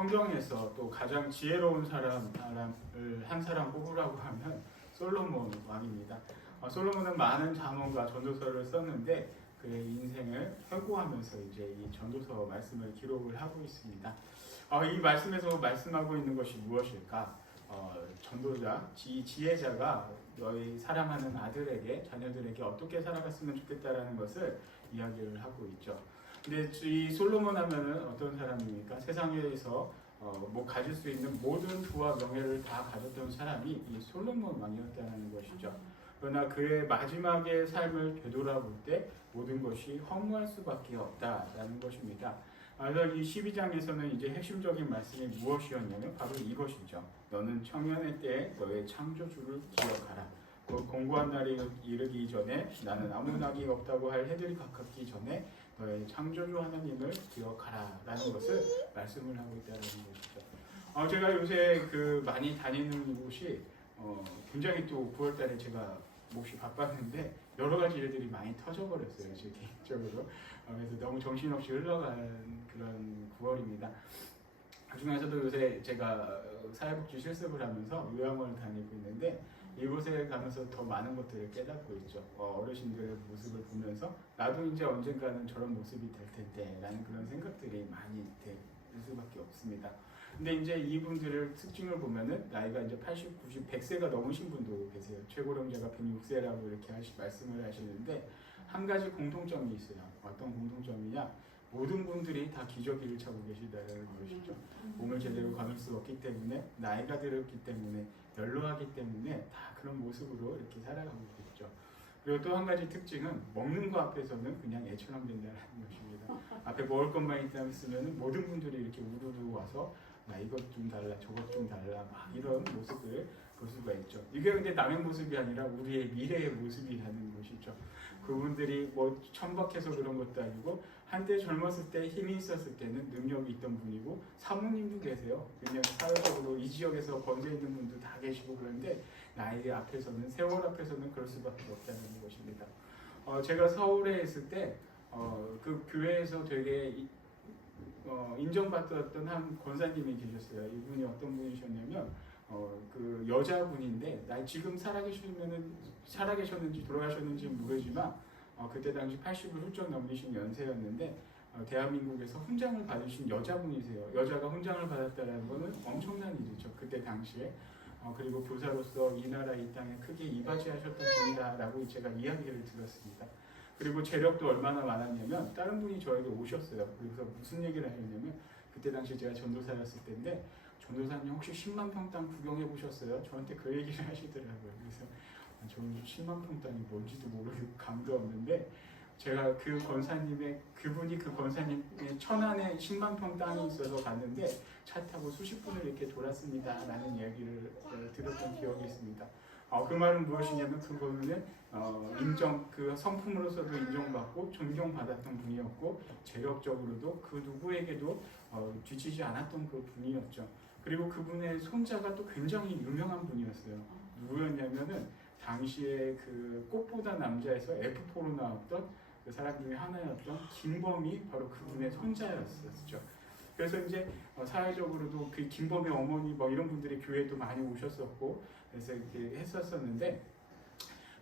성경에서 또 가장 지혜로운 사람을 한 사람 뽑으라고 하면 솔로몬 왕입니다. 솔로몬은 많은 잠언과 전도서를 썼는데 그의 인생을 회고하면서 이제 이 전도서 말씀을 기록을 하고 있습니다. 이 말씀에서 말씀하고 있는 것이 무엇일까? 전도자, 지혜자가 너희 사랑하는 아들에게, 자녀들에게 어떻게 살아갔으면 좋겠다라는 것을 이야기를 하고 있죠. 근데 이 솔로몬 하면은 어떤 사람입니까? 세상에서 뭐 가질 수 있는 모든 부와 명예를 다 가졌던 사람이 이 솔로몬 왕이었다는 것이죠. 그러나 그의 마지막의 삶을 되돌아볼 때 모든 것이 허무할 수밖에 없다라는 것입니다. 그래서 이 12장에서는 이제 핵심적인 말씀이 무엇이었냐면 바로 이것이죠. 너는 청년의 때에 너의 창조주를 기억하라. 그 공고한 날이 이르기 전에 나는 아무 낙이 없다고 할 해들이 가깝기 전에 너의 창조주 하나님을 기억하라 라는 것을 말씀을 하고 있다는 것이죠. 제가 요새 많이 다니는 곳이 굉장히 또 9월달에 제가 몹시 바빴는데 여러 가지 일들이 많이 터져버렸어요, 제 개인적으로. 그래서 너무 정신없이 흘러간 그런 9월입니다. 그중에서도 요새 제가 사회복지 실습을 하면서 요양원을 다니고 있는데 이곳에 가면서 더 많은 것들을 깨닫고 있죠. 어르신들의 모습을 보면서 나도 이제 언젠가는 저런 모습이 될 텐데 라는 그런 생각들이 많이 들 수밖에 없습니다. 근데 이제 이분들을 특징을 보면은 나이가 이제 80, 90, 100세가 넘으신 분도 계세요. 최고령자가 106세라고 이렇게 말씀을 하시는데 한 가지 공통점이 있어요. 어떤 공통점이냐? 모든 분들이 다 기저귀를 차고 계시다는 것이죠. 몸을 제대로 감을 수 없기 때문에, 나이가 들었기 때문에, 연로하기 때문에 다 그런 모습으로 이렇게 살아가고 있죠. 그리고 또 한 가지 특징은 먹는 거 앞에서는 그냥 애처럼 된다는 것입니다. 앞에 먹을 것만 있으면 모든 분들이 이렇게 우르르 와서 나 이것 좀 달라, 저것 좀 달라, 막 이런 모습을 볼 수가 있죠. 이게 근데 남의 모습이 아니라 우리의 미래의 모습이라는 것이죠. 그분들이 뭐 천박해서 그런 것도 아니고 한때 젊었을 때 힘이 있었을 때는 능력이 있던 분이고 사모님도 계세요. 그냥 사회적으로 이 지역에서 번져 있는 분도 다 계시고 그런데 나이 앞에서는 세월 앞에서는 그럴 수밖에 없다는 것입니다. 제가 서울에 있을 때 그 교회에서 되게 인정받았던 한 권사님이 계셨어요. 이분이 어떤 분이셨냐면 그 여자분인데 지금 살아계셨는지 돌아가셨는지 모르지만 그때 당시 80을 훌쩍 넘으신 연세였는데 대한민국에서 훈장을 받으신 여자분이세요. 여자가 훈장을 받았다는 것은 엄청난 일이죠. 그때 당시에. 그리고 교사로서 이 나라 이 땅에 크게 이바지하셨던 분이다라고 제가 이야기를 들었습니다. 그리고 재력도 얼마나 많았냐면 다른 분이 저에게 오셨어요. 그래서 무슨 얘기를 하셨냐면 그때 당시 제가 전도사였을 때인데 전도사님 혹시 10만 평 땅 구경해 보셨어요? 저한테 그 얘기를 하시더라고요. 그래서 저는 10만 평 땅이 뭔지도 모르고 감도 없는데 제가 그분이 그 권사님의 천안에 10만 평 땅이 있어서 갔는데 차 타고 수십 분을 이렇게 돌았습니다 라는 이야기를 들었던 기억이 있습니다. 그 말은 무엇이냐면 그분은 그 성품으로서도 인정받고 존경받았던 분이었고 재력적으로도 그 누구에게도 뒤지지 않았던 그 분이었죠. 그리고 그분의 손자가 또 굉장히 유명한 분이었어요. 누구였냐면은 당시에 그 꽃보다 남자에서 F4로 나왔던 그 사람 중에 하나였던 김범이 바로 그분의 손자였었죠. 그래서 이제 사회적으로도 그 김범의 어머니 뭐 이런 분들이 교회도 많이 오셨었고 그래서 이렇게 했었었는데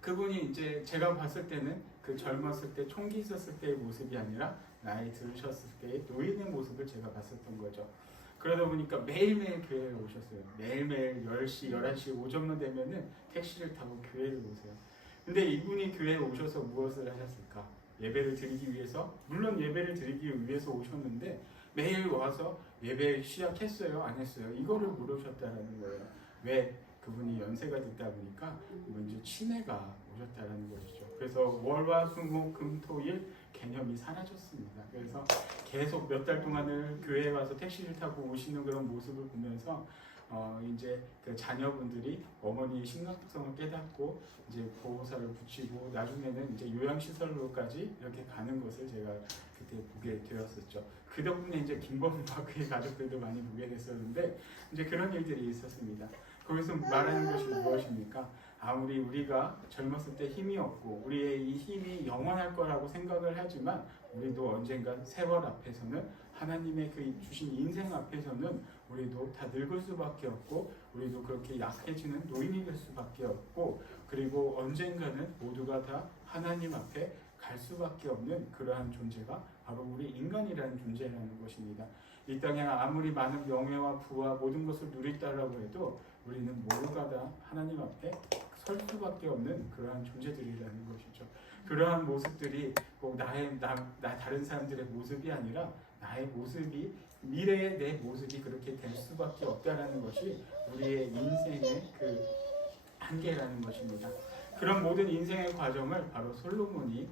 그분이 이제 제가 봤을 때는 그 젊었을 때 총기 있었을 때의 모습이 아니라 나이 들으셨을 때의 노인의 모습을 제가 봤었던 거죠. 그러다 보니까 매일매일 교회에 오셨어요. 매일매일 10시, 11시 오전만 되면은 택시를 타고 교회를 오세요. 근데 이분이 교회에 오셔서 무엇을 하셨을까? 예배를 드리기 위해서, 물론 예배를 드리기 위해서 오셨는데 매일 와서 예배 시작했어요? 안 했어요? 이거를 물으셨다는 거예요. 왜? 그분이 연세가 됐다 보니까 이제 치매가 오셨다는 것이죠. 그래서 월화수목금토일 개념이 사라졌습니다. 그래서 계속 몇 달 동안을 교회에 와서 택시를 타고 오시는 그런 모습을 보면서 이제 그 자녀분들이 어머니의 심각성을 깨닫고 이제 보호사를 붙이고 나중에는 이제 요양시설로까지 이렇게 가는 것을 제가 그때 보게 되었었죠. 그 덕분에 이제 김범과 그의 가족들도 많이 보게 됐었는데 이제 그런 일들이 있었습니다. 거기서 말하는 것이 무엇입니까? 아무리 우리가 젊었을 때 힘이 없고 우리의 이 힘이 영원할 거라고 생각을 하지만 우리도 언젠가 세월 앞에서는 하나님의 그 주신 인생 앞에서는 우리도 다 늙을 수밖에 없고 우리도 그렇게 약해지는 노인이 될 수밖에 없고 그리고 언젠가는 모두가 다 하나님 앞에 갈 수밖에 없는 그러한 존재가 바로 우리 인간이라는 존재라는 것입니다. 이 땅에 아무리 많은 명예와 부와 모든 것을 누리다라고 해도 우리는 모두가 다 하나님 앞에 설 수밖에 없는 그러한 존재들이라는 것이죠. 그러한 모습들이 꼭 다른 사람들의 모습이 아니라 나의 모습이 미래의 내 모습이 그렇게 될 수밖에 없다라는 것이 우리의 인생의 그 한계라는 것입니다. 그런 모든 인생의 과정을 바로 솔로몬이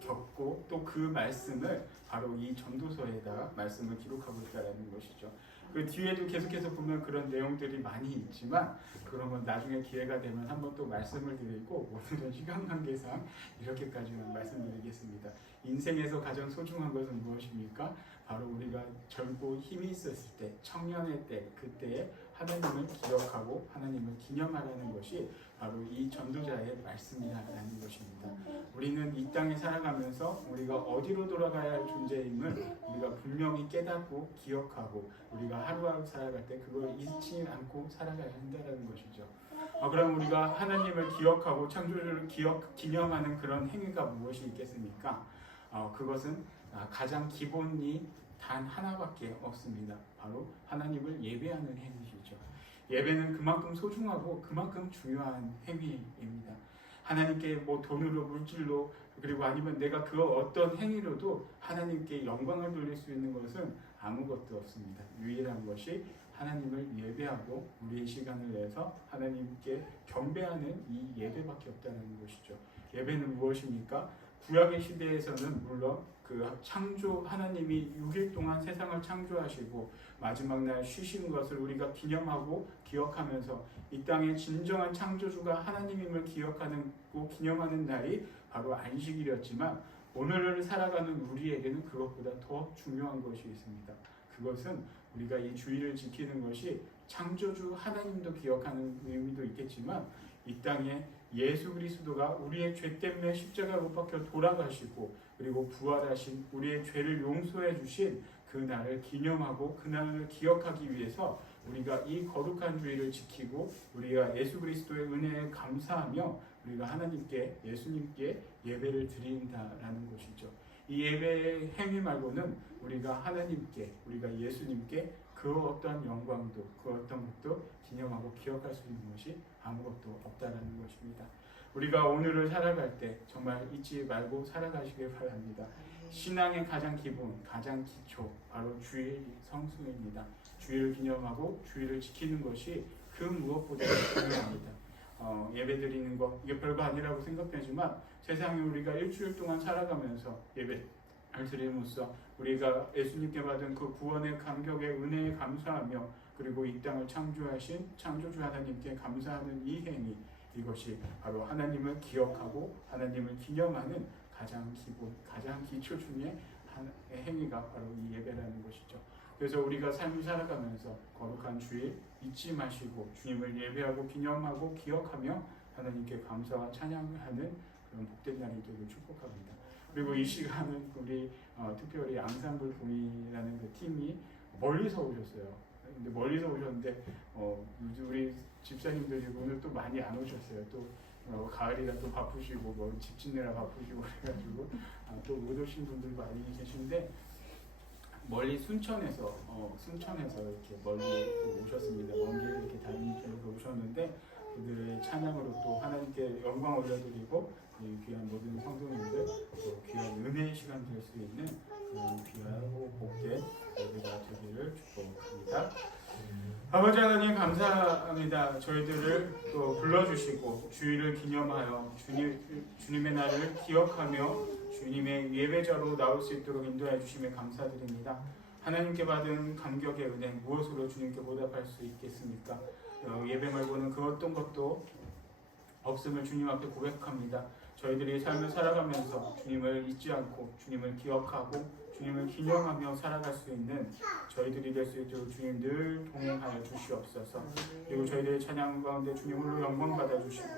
겪고 또 그 말씀을 바로 이 전도서에다 말씀을 기록하고 있다는 것이죠. 그 뒤에도 계속해서 보면 그런 내용들이 많이 있지만 그런 건 나중에 기회가 되면 한번 또 말씀을 드리고 오늘은 시간 관계상 이렇게까지만 말씀드리겠습니다. 인생에서 가장 소중한 것은 무엇입니까? 바로 우리가 젊고 힘이 있었을 때, 청년의 때, 그때에 하나님을 기억하고 하나님을 기념하라는 것이 바로 이 전도자의 말씀이라는 것입니다. 우리는 이 땅에 살아가면서 우리가 어디로 돌아가야 할 존재임을 우리가 분명히 깨닫고 기억하고 우리가 하루하루 살아갈 때 그걸 잊지 않고 살아가야 한다는 것이죠. 그럼 우리가 하나님을 기억하고 창조주를 기념하는 그런 행위가 무엇이 있겠습니까? 그것은 가장 기본이 단 하나밖에 없습니다. 바로 하나님을 예배하는 행위이죠. 예배는 그만큼 소중하고 그만큼 중요한 행위입니다. 하나님께 뭐 돈으로 물질로 그리고 아니면 내가 그 어떤 행위로도 하나님께 영광을 돌릴 수 있는 것은 아무것도 없습니다. 유일한 것이 하나님을 예배하고 우리의 시간을 내서 하나님께 경배하는 이 예배밖에 없다는 것이죠. 예배는 무엇입니까? 구약의 시대에서는 물론 그 창조 하나님이 6일 동안 세상을 창조하시고 마지막 날 쉬신 것을 우리가 기념하고 기억하면서 이 땅의 진정한 창조주가 하나님임을 기억하고 기념하는 날이 바로 안식일이었지만 오늘을 살아가는 우리에게는 그것보다 더 중요한 것이 있습니다. 그것은 우리가 이 주일을 지키는 것이 창조주 하나님도 기억하는 의미도 있겠지만 이 땅에 예수 그리스도가 우리의 죄 때문에 십자가에 못 박혀 돌아가시고 그리고 부활하신 우리의 죄를 용서해 주신 그 날을 기념하고 그 날을 기억하기 위해서 우리가 이 거룩한 주일을 지키고 우리가 예수 그리스도의 은혜에 감사하며 우리가 하나님께 예수님께 예배를 드린다라는 것이죠. 이 예배의 행위 말고는 우리가 하나님께 우리가 예수님께 그 어떤 영광도 그 어떤 것도 기념하고 기억할 수 있는 것이 아무것도 없다라는 것입니다. 우리가 오늘을 살아갈 때 정말 잊지 말고 살아가시길 바랍니다. 신앙의 가장 기본, 가장 기초 바로 주일 성수입니다. 주일을 기념하고 주일을 지키는 것이 그 무엇보다 중요합니다. 예배 드리는 것 이게 별거 아니라고 생각되지만 세상에 우리가 일주일 동안 살아가면서 예배를 드림으로써 우리가 예수님께 받은 그 구원의 감격의 은혜에 감사하며 그리고 이 땅을 창조하신 창조주 하나님께 감사하는 이 행위 이것이 바로 하나님을 기억하고 하나님을 기념하는 가장 기본, 가장 기초 중에 행위가 바로 이 예배라는 것이죠. 그래서 우리가 삶을 살아가면서 거룩한 주일 잊지 마시고 주님을 예배하고 기념하고 기억하며 하나님께 감사와 찬양하는 그런 복된 날이 되길 축복합니다. 그리고 이 시간은 우리 특별히 앙상블 봄이라는 그 팀이 멀리서 오셨어요. 근데 멀리서 오셨는데 우리 집사님들이 오늘 또 많이 안 오셨어요. 또 가을이라 또 바쁘시고 뭐 집 짓느라 바쁘시고 그래가지고 또 못 오신 분들 많이 계신데 멀리 순천에서 이렇게 멀리 오셨습니다. 먼 길 이렇게 다니면서 오셨는데 그들의 찬양으로 또 하나님께 영광 올려드리고 이 귀한 모든 성도님들 또 귀한 은혜의 시간 될 수 있는 그런 귀하고 복된 예배가 되기를 축복합니다. 아버지 하나님 감사합니다. 저희들을 또 불러주시고 주일을 기념하여 주님의 날을 기억하며 주님의 예배자로 나올 수 있도록 인도해 주심에 감사드립니다. 하나님께 받은 감격의 은혜 무엇으로 주님께 보답할 수 있겠습니까? 예배 말고는 그 어떤 것도 없음을 주님 앞에 고백합니다. 저희들이 삶을 살아가면서 주님을 잊지 않고 주님을 기억하고 주님을 기념하며 살아갈 수 있는 저희들이 될 수 있도록 주님 늘 동행하여 주시옵소서. 그리고 저희들의 찬양 가운데 주님 홀로 영광 받아주시고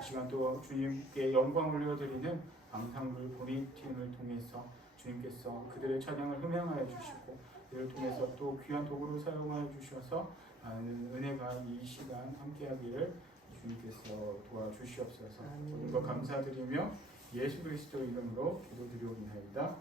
이 시간 또 주님께 영광 올려드리는 앙상블 보리 팀을 통해서 주님께서 그들의 찬양을 흠양하여 주시고 이를 통해서 또 귀한 도구로 사용하여 주셔서 많은 은혜가 이 시간 함께하기를 주님께서 도와주시옵소서. 모든 것 감사드리며 예수 그리스도 이름으로 기도드리옵나이다.